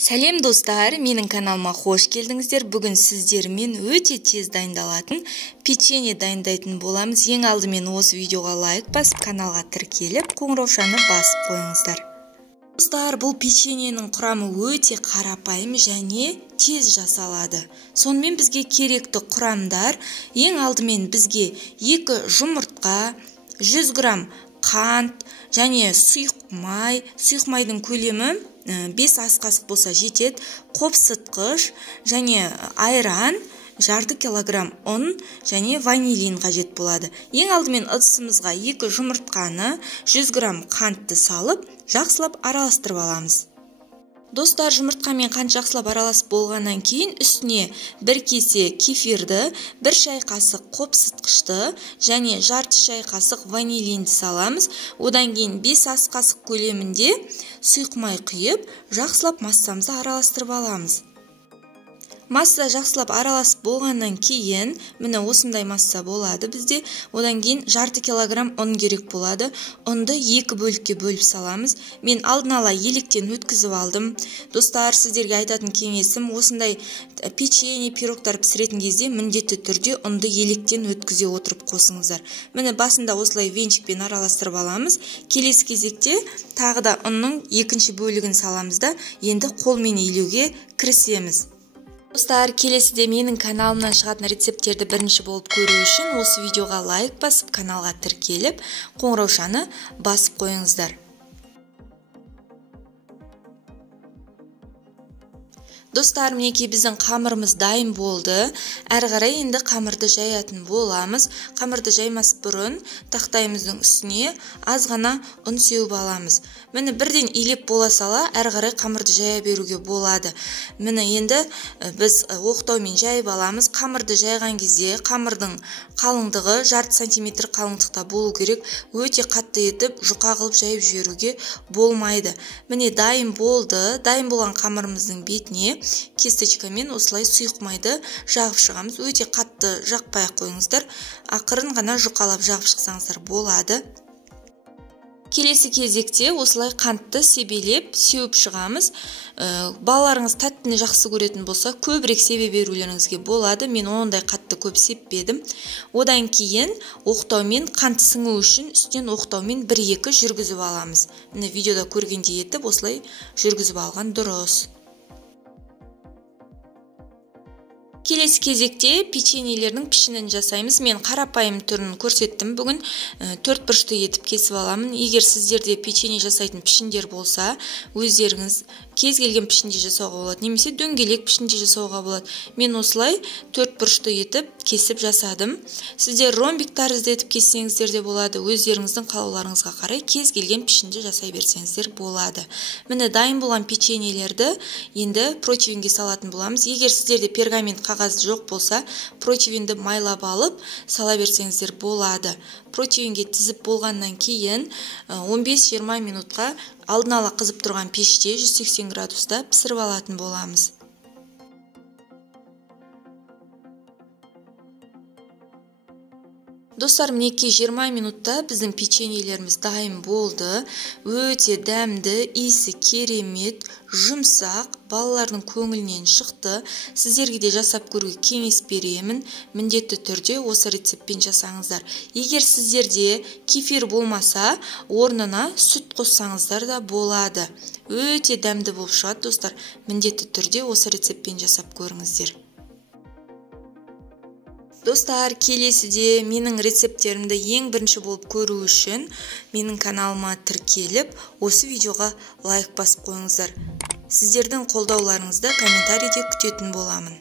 Сәлем достар, менің каналыма қош келдіңіздер. Бүгін сіздермен өте тез дайындалатын печенье дайындайтын боламыз. Ең алдымен осы видеоға лайк басып, каналға тіркеліп, қоңыраушаны басып қойыңыздар. Достар, бұл печеньенің құрамы өте қарапайым және тез жасалады. Сонымен бізге керекті құрамдар: ең алдымен бізге 2 жұмыртқа, 100 грамм қант және сұйық май. Сұйық майдың көлемі 5 ас қасық болса жетеді. Қопсытқыш және айран, жарты килограмм ұн және ванилин қажет болады. Ең алдымен ыдысымызға 2 жұмыртқаны, 100 грамм қантты салып, жақсылап араластырып аламыз. Достар, жұмыртқа мен қант жақсылап араласып болғаннан кейін үстіне 1 кесе кефирді, 1 шай қасық қопсытқышты және жарты шай қасық ванилинді саламыз. Одан кейін 5 ас қасық көлемінде сұйық май құйып, жақсылап массамызды араластырып аламыз. Масса жақсылап араласып болғаннан кейін, міне осындай масса болады бізде. Одан кейін жарты килограмм ұн керек болады. Ұнды 2 бөлікке бөліп саламыз. Мен алдын ала електен өткізіп алдым. Достар, сіздерге айтатын кеңесім: осындай печенье, пирогтар пісіретін кезде міндетті түрде ұнды електен өткізе отырып қосыңыздар. Міне басында осылай венчикпен араластырып аламыз. Келесі кезекте тағы да ұнның екінші бөлігін саламыз да енді қолмен илеуге кірісеміз. Достар, келесіде менің каналымнан шығатын рецепттерді бірінші болып көру үшін осы видеоға лайк басып, каналға тіркеліп, қоңыраушаны басып қойыңыздар. Достар, мінекей біздің қамырымыз дайын болды. Әрі қарай енді қамырды жаятын боламыз. Қамырды жаймас бұрын тақтайымыздың үстіне аз ғана ұн сеуіп аламыз. Міне бірден илеп бола сала, әрі қарай қамырды жая беруге болады. Міне енді біз оқтаумен жайып аламыз. Қамырды жайған кезде қамырдың қалыңдығы жарты сантиметр қалыңдықта болу керек. Өте қатты етіп, жұқа қылып жайып жіберуге болмайды. Міне дайын болды. Дайын болған қамырымыздың бетіне кесточкамен осылай сұйық майды жағып шығамыз. Өте қатты жақпай қойыңыздар. Ақырын ғана жұқалап жағып шықсаңыздар болады. Келесі кезекте осылай қантты себелеп сеуіп шығамыз. Балаларыңыз тәттіні жақсы көретін болса, көбірек себе берулеріңізге болады. Мен ондай қатты көп сеппедім. Одан кейін оқтаумен қант сіңу үшін үстінен оқтаумен 1-2 жүргізіп аламыз. Міне видеода көргендей етіп осылай жүргізіп алған дұрыс. Келесі кезекте печеньелердің пішінін жасаймыз. Мен қарапайым түрін көрсеттім. Бүгін 4 бұрышты етіп кесіп аламын. Егер сіздерде печенье жасайтын пішіндер болса, өздеріңіз кез келген пішінде жасауға болады, немесе дөңгелек пішінде жасауға болады. Мен осылай 4 бұрышты етіп кесіп жасадым. Сіздер ромбик тәрізді етіп кессеңіздер де болады. Өздеріңіздің қалауларыңызға қарай кез келген пішінде жасай берсеңіздер болады. Міне дайын болған печеньелерді енді противенге салатын боламыз. Егер сіздерде пергамент қағаз жоқ болса, противенді майлап алып сала берсеңіздер болады. Противенге тізіп болғаннан кейін 15-20 минутқа алдын ала қызып тұрған пеште 180 градуста пісіріп алатын боламыз. Достар, мінекей 20 минутта біздің печеньелеріміз дайын болды. Өте дәмді, иісі керемет, жұмсақ, балалардың көңілінен шықты. Сіздерге де жасап көруге кеңес беремін. Міндетті түрде осы рецептпен жасаңыздар. Егер сіздерде кефир болмаса, орнына сүт қоссаңыздар да болады. Өте дәмді болып шығады, достар. Міндетті түрде осы рецептпен жасап көріңіздер. Достар, келесіде менің рецепттерімді ең бірінші болып көру үшін менің каналыма тіркеліп, осы видеоға лайк басып қойыңыздар. Сіздердің қолдауларыңызды комментарийде күтетін боламын.